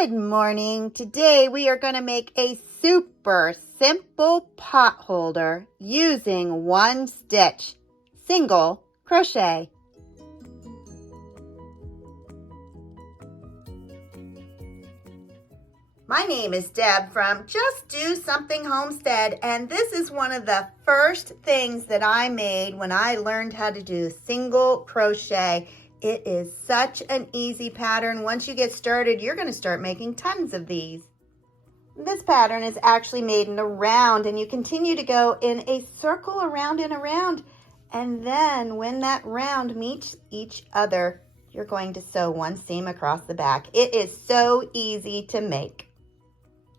Good morning. Today we are going to make a super simple pot holder using one stitch, single crochet. My name is Deb from Just Do Something Homestead, and this is one of the first things that I made when I learned how to do single crochet. It is such an easy pattern. Once you get started, you're going to start making tons of these. This pattern is actually made in a round, and you continue to go in a circle around and around. And then when that round meets each other, you're going to sew one seam across the back. It is so easy to make.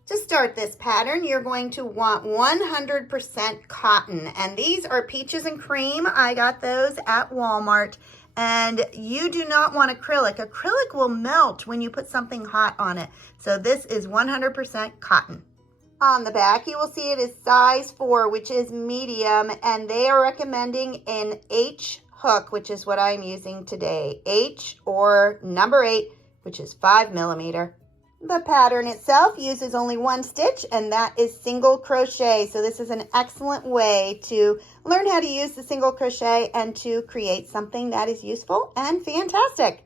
To start this pattern, you're going to want 100% cotton, and these are peaches and cream. I got those at Walmart. And you do not want acrylic. Acrylic will melt when you put something hot on it. So this is 100% cotton. On the back, you will see it is size 4, which is medium, and they are recommending an H hook, which is what I'm using today. H or number 8, which is 5 millimeter. The pattern itself uses only one stitch, and that is single crochet. So this is an excellent way to learn how to use the single crochet and to create something that is useful and fantastic.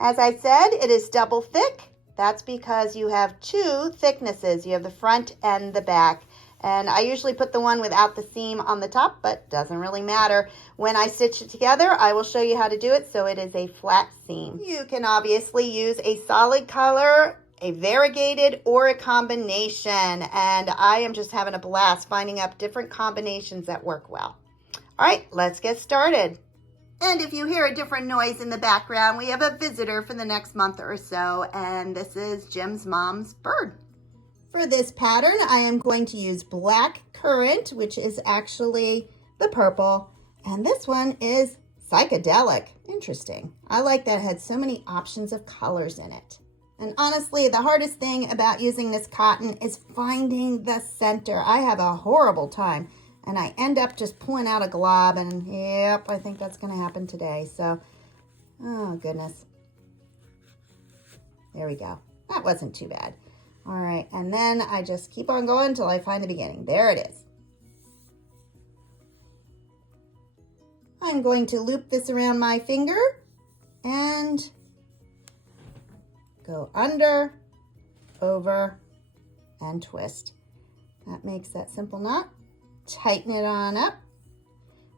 As I said, it is double thick. That's because you have two thicknesses. You have the front and the back. And I usually put the one without the seam on the top, but doesn't really matter. When I stitch it together, I will show you how to do it so it is a flat seam. You can obviously use a solid color, a variegated, or a combination, and I am just having a blast finding out different combinations that work well. All right, let's get started. And if you hear a different noise in the background, we have a visitor for the next month or so, and this is Jim's mom's bird. For this pattern, I am going to use black currant, which is actually the purple, and this one is psychedelic. Interesting. I like that it had so many options of colors in it. And honestly, the hardest thing about using this cotton is finding the center. I have a horrible time, and I end up just pulling out a glob, and yep, I think that's going to happen today. So, oh goodness. There we go. That wasn't too bad. All right, and then I just keep on going until I find the beginning. There it is. I'm going to loop this around my finger and go under, over, and twist. That makes that simple knot. Tighten it on up.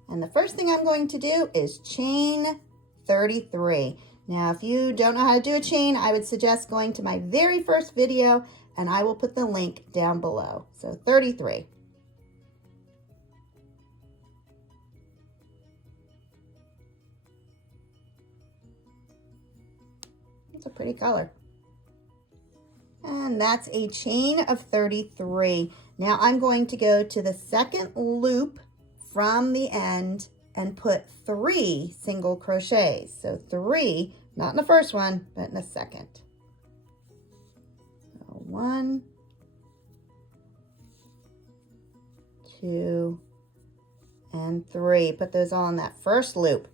And the first thing I'm going to do is chain 33. Now, if you don't know how to do a chain, I would suggest going to my very first video, and I will put the link down below. So 33. It's a pretty color. And that's a chain of 33. Now I'm going to go to the second loop from the end and put 3 single crochets. So 3, not in the first one, but in the second. So 1, 2, and 3. Put those all in that first loop.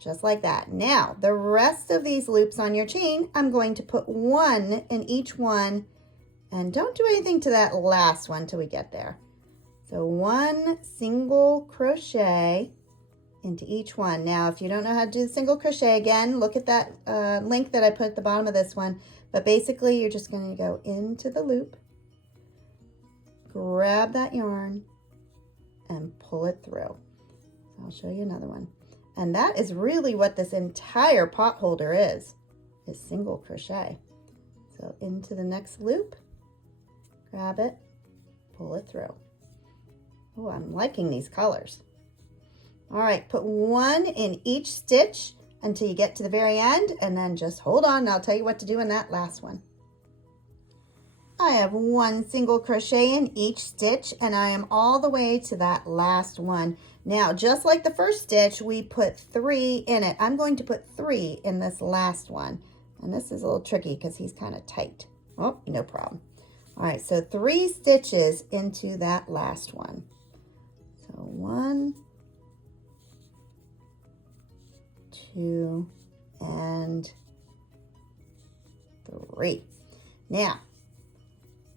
Just like that. Now, the rest of these loops on your chain, I'm going to put 1 in each one, and don't do anything to that last one till we get there. So 1 single crochet into each one. Now, if you don't know how to do the single crochet, again, look at that link that I put at the bottom of this one. But basically, you're just going to go into the loop, grab that yarn, and pull it through. So I'll show you another one. And that is really what this entire pot holder is single crochet. So into the next loop, grab it, pull it through. Oh, I'm liking these colors. All right, put 1 in each stitch until you get to the very end, and then just hold on, and I'll tell you what to do in that last one. I have 1 single crochet in each stitch, and I am all the way to that last one. Now, just like the first stitch, we put 3 in it. I'm going to put 3 in this last one. And this is a little tricky because he's kind of tight. Oh, no problem. All right, so 3 stitches into that last one. So 1, 2, and 3. Now,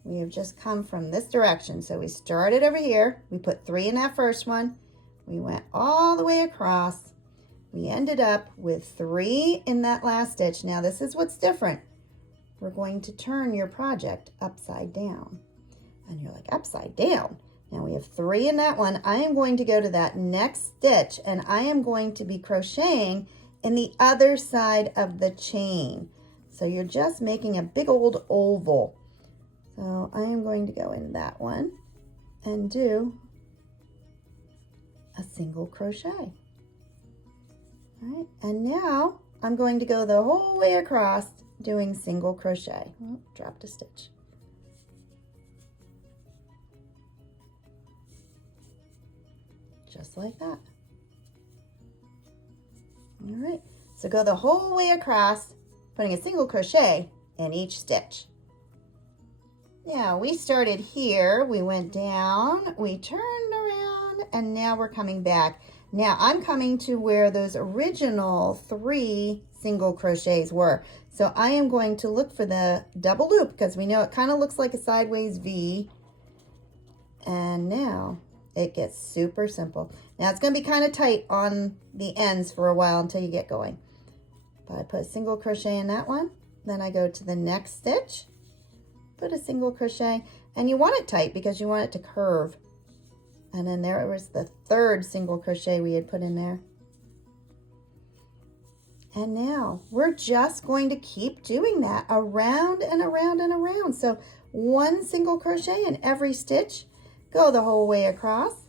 we have just come from this direction. So we started over here. We put 3 in that first one. We went all the way across. We ended up with 3 in that last stitch. Now this is what's different. We're going to turn your project upside down. And you're like, upside down? Now we have 3 in that one. I am going to go to that next stitch and I am going to be crocheting in the other side of the chain. So you're just making a big old oval. So I am going to go in that one and do a single crochet. All right, and now I'm going to go the whole way across doing single crochet. Oh, dropped a stitch. Just like that. All right, so go the whole way across, putting a single crochet in each stitch. Now we started here, we went down, we turned around, and now we're coming back. Now I'm coming to where those original 3 single crochets were. So I am going to look for the double loop because we know it kind of looks like a sideways V. And now it gets super simple. Now it's going to be kind of tight on the ends for a while until you get going. But I put a single crochet in that one. Then I go to the next stitch, put a single crochet, and you want it tight because you want it to curve. And then there was the 3rd single crochet we had put in there. And now we're just going to keep doing that around and around and around. So 1 single crochet in every stitch, go the whole way across,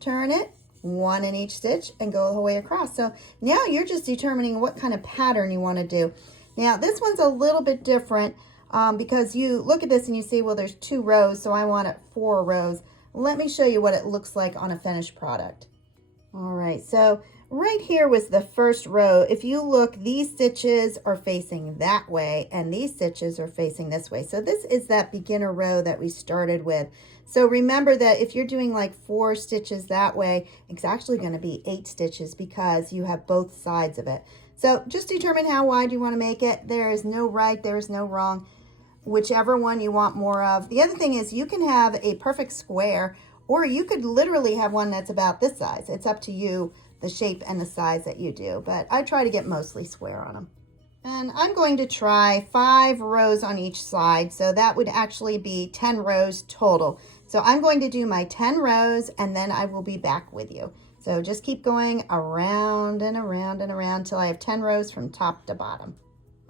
turn it, 1 in each stitch, and go the whole way across. So now you're just determining what kind of pattern you want to do. Now this one's a little bit different because you look at this and you see, well, there's 2 rows, so I want it 4 rows. Let me show you what it looks like on a finished product. All right, so right here was the first row. If you look, these stitches are facing that way and these stitches are facing this way. So this is that beginner row that we started with. So remember that if you're doing like 4 stitches that way, it's actually going to be 8 stitches because you have both sides of it. So just determine how wide you want to make it. There is no right, there is no wrong. Whichever one you want more of. The other thing is you can have a perfect square, or you could literally have one that's about this size. It's up to you, the shape and the size that you do, but I try to get mostly square on them. And I'm going to try 5 rows on each side, so that would actually be 10 rows total. So I'm going to do my 10 rows and then I will be back with you. So just keep going around and around and around till I have 10 rows from top to bottom.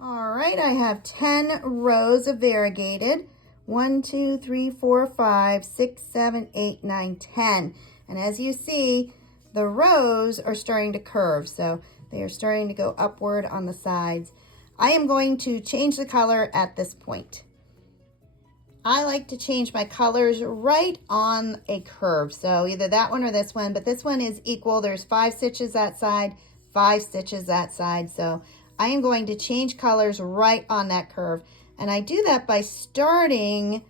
All right, I have 10 rows of variegated. 1, 2, 3, 4, 5, 6, 7, 8, 9, 10. And as you see, the rows are starting to curve. So they are starting to go upward on the sides. I am going to change the color at this point. I like to change my colors right on a curve. So either that one or this one, but this one is equal. There's 5 stitches that side, 5 stitches that side. So I am going to change colors right on that curve. And I do that by starting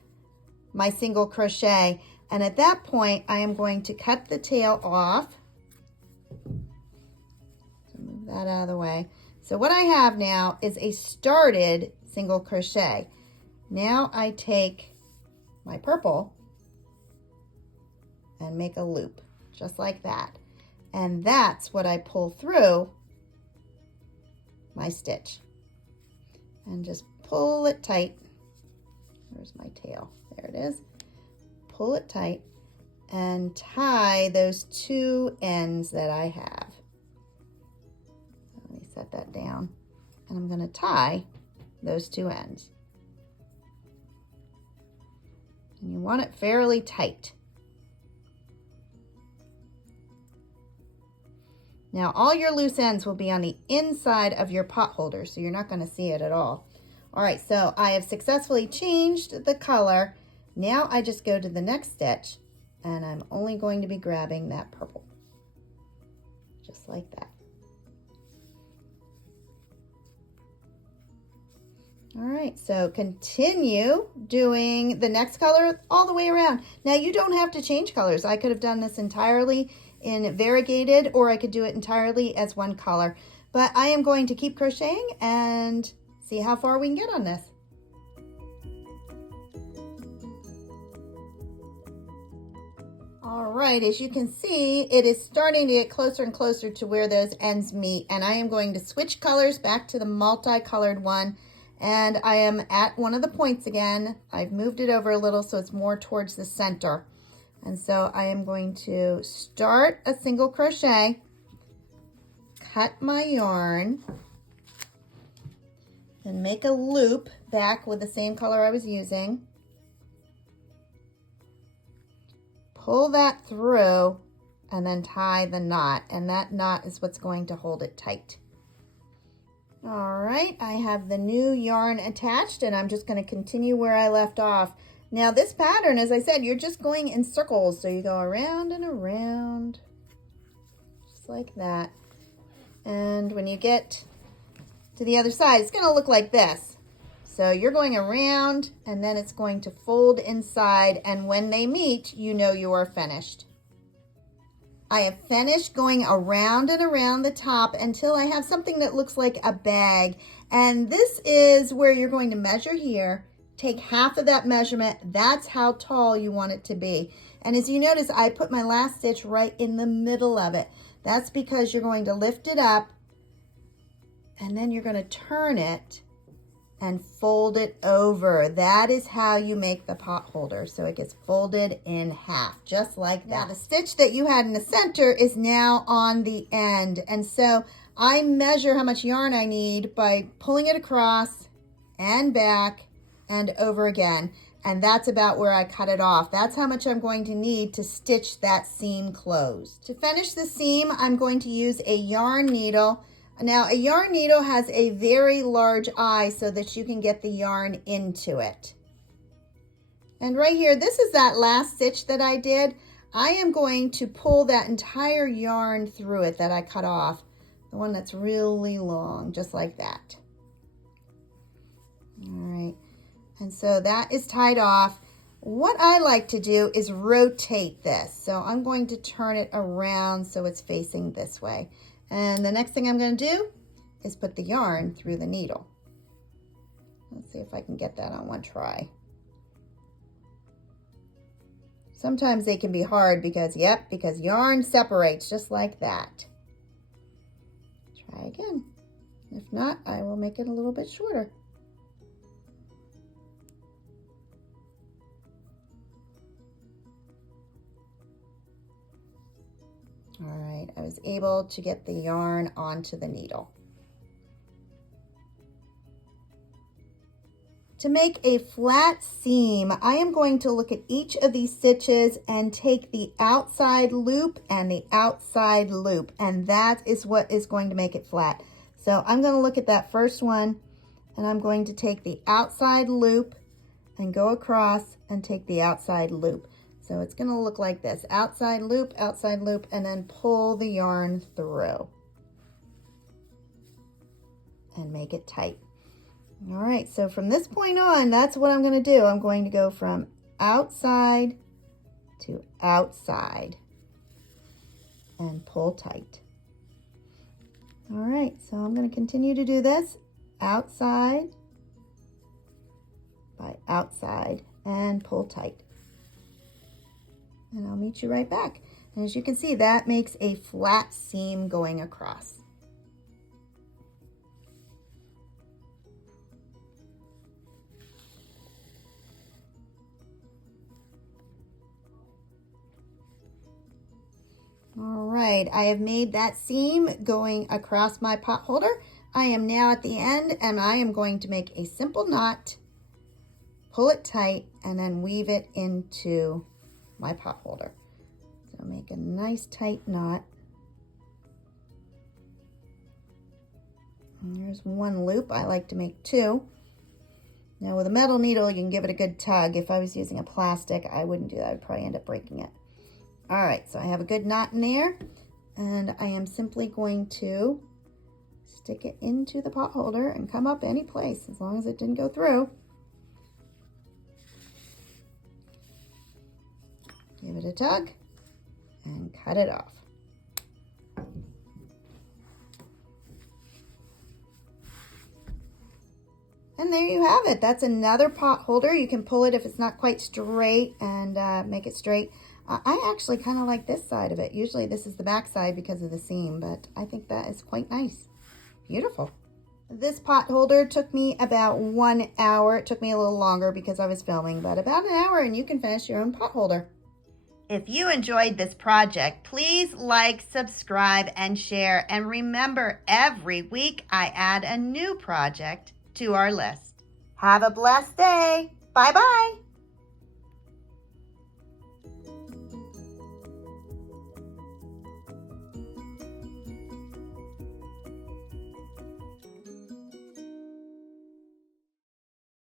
my single crochet. And at that point, I am going to cut the tail off. So move that out of the way. So what I have now is a started single crochet. Now I take my purple and make a loop, just like that. And that's what I pull through my stitch. And just pull it tight. Where's my tail? There it is. Pull it tight and tie those 2 ends that I have. Let me set that down. And I'm going to tie those 2 ends. And you want it fairly tight. Now all your loose ends will be on the inside of your pot holder, so you're not going to see it at all. All right, so I have successfully changed the color. Now I just go to the next stitch and I'm only going to be grabbing that purple, just like that. All right, so continue doing the next color all the way around. Now you don't have to change colors. I could have done this entirely in variegated, or I could do it entirely as one color. But I am going to keep crocheting and see how far we can get on this. All right, as you can see, it is starting to get closer and closer to where those ends meet, and I am going to switch colors back to the multicolored one, and I am at one of the points again. I've moved it over a little so it's more towards the center. And so I am going to start a single crochet, cut my yarn, and make a loop back with the same color I was using. Pull that through and then tie the knot, and that knot is what's going to hold it tight. All right, I have the new yarn attached, and I'm just going to continue where I left off. Now this pattern, as I said, you're just going in circles, so you go around and around, just like that. And when you get to the other side, it's going to look like this. So you're going around, and then it's going to fold inside, and when they meet, you know you are finished. I have finished going around and around the top until I have something that looks like a bag. And this is where you're going to measure here, take half of that measurement. That's how tall you want it to be. And as you notice, I put my last stitch right in the middle of it. That's because you're going to lift it up, and then you're going to turn it and fold it over. That is how you make the pot holder. So it gets folded in half, just like that. Now, the stitch that you had in the center is now on the end. And so I measure how much yarn I need by pulling it across and back and over again. And that's about where I cut it off. That's how much I'm going to need to stitch that seam closed. To finish the seam, I'm going to use a yarn needle. Now, a yarn needle has a very large eye so that you can get the yarn into it. And right here, this is that last stitch that I did. I am going to pull that entire yarn through it that I cut off, the one that's really long, just like that. All right, and so that is tied off. What I like to do is rotate this. So I'm going to turn it around so it's facing this way. And the next thing I'm going to do is put the yarn through the needle. Let's see if I can get that on one try. Sometimes they can be hard because yarn separates just like that. Try again. If not, I will make it a little bit shorter. All right, I was able to get the yarn onto the needle. To make a flat seam, I am going to look at each of these stitches and take the outside loop and the outside loop, and that is what is going to make it flat. So I'm going to look at that first one, and I'm going to take the outside loop and go across and take the outside loop. So it's going to look like this, outside loop, and then pull the yarn through and make it tight. All right, so from this point on, that's what I'm going to do. I'm going to go from outside to outside and pull tight. All right, so I'm going to continue to do this outside by outside and pull tight. And I'll meet you right back. And as you can see, that makes a flat seam going across. All right, I have made that seam going across my pot holder. I am now at the end, and I am going to make a simple knot, pull it tight, and then weave it into my pot holder. So make a nice tight knot. And there's one loop. I like to make two. Now with a metal needle, you can give it a good tug. If I was using a plastic, I wouldn't do that. I'd probably end up breaking it. All right, so I have a good knot in there, and I am simply going to stick it into the pot holder and come up any place as long as it didn't go through. Give it a tug and cut it off. And there you have it. That's another pot holder. You can pull it if it's not quite straight and make it straight. I actually kind of like this side of it. Usually this is the back side because of the seam, but I think that is quite nice. Beautiful. This pot holder took me about 1 hour. It took me a little longer because I was filming, but about an hour and you can finish your own pot holder. If you enjoyed this project, please like, subscribe, and share. And remember, every week I add a new project to our list. Have a blessed day. Bye-bye.